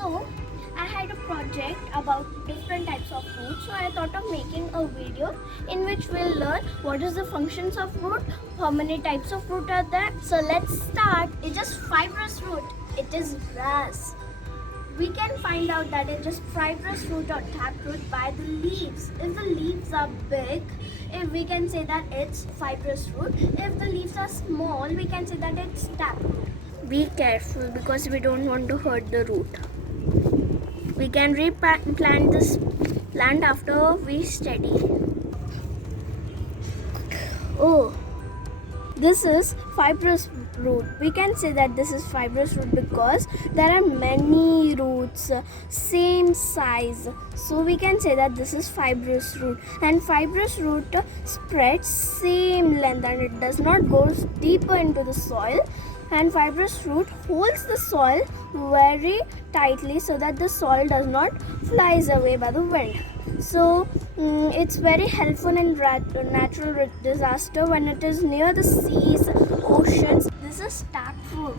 So I had a project about different types of roots, so I thought of making a video in which we'll learn what is the functions of root, how many types of root are there. So let's start. It is fibrous root. It is grass. We can find out that it is fibrous root or taproot by the leaves. If the leaves are big, we can say that it's fibrous root. If the leaves are small, we can say that it's taproot. Be careful because we don't want to hurt the root. We can replant this plant after we study. Oh, this is fibrous root. We can say that this is fibrous root because there are many roots same size, so we can say that this is fibrous root. And fibrous root spreads same length and it does not go deeper into the soil, and fibrous root holds the soil very tightly so that the soil does not flies away by the wind. So it's very helpful in natural disaster when it is near the seas, oceans. This is taproot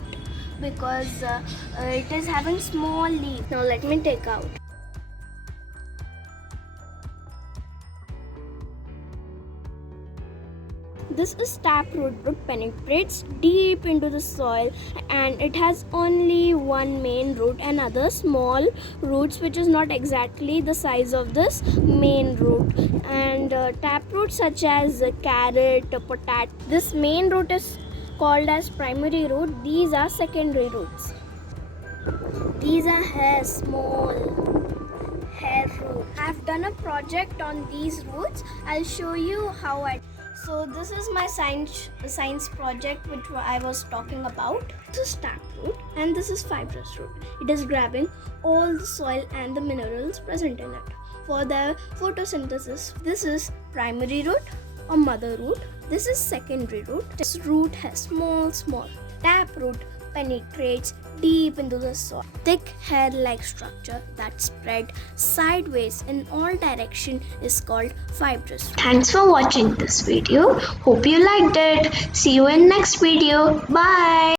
because it is having small leaves. Now let me take out. This is taproot. It penetrates deep into the soil and it has only one main root and other small roots which is not exactly the size of this main root. And taproot such as carrot, potato, this main root is called as primary root. These are secondary roots. These are small hair root. I've done a project on these roots. I'll show you how I. So this is my science project which I was talking about. This is taproot and this is fibrous root. It is grabbing all the soil and the minerals present in it for the photosynthesis. This is primary root or mother root. This is secondary root. This root has small taproot penetrates deep into the soil. Thick hair-like structure that spread sideways in all direction is called fibrous root. Thanks for watching this video. Hope you liked it. See you in next video. Bye.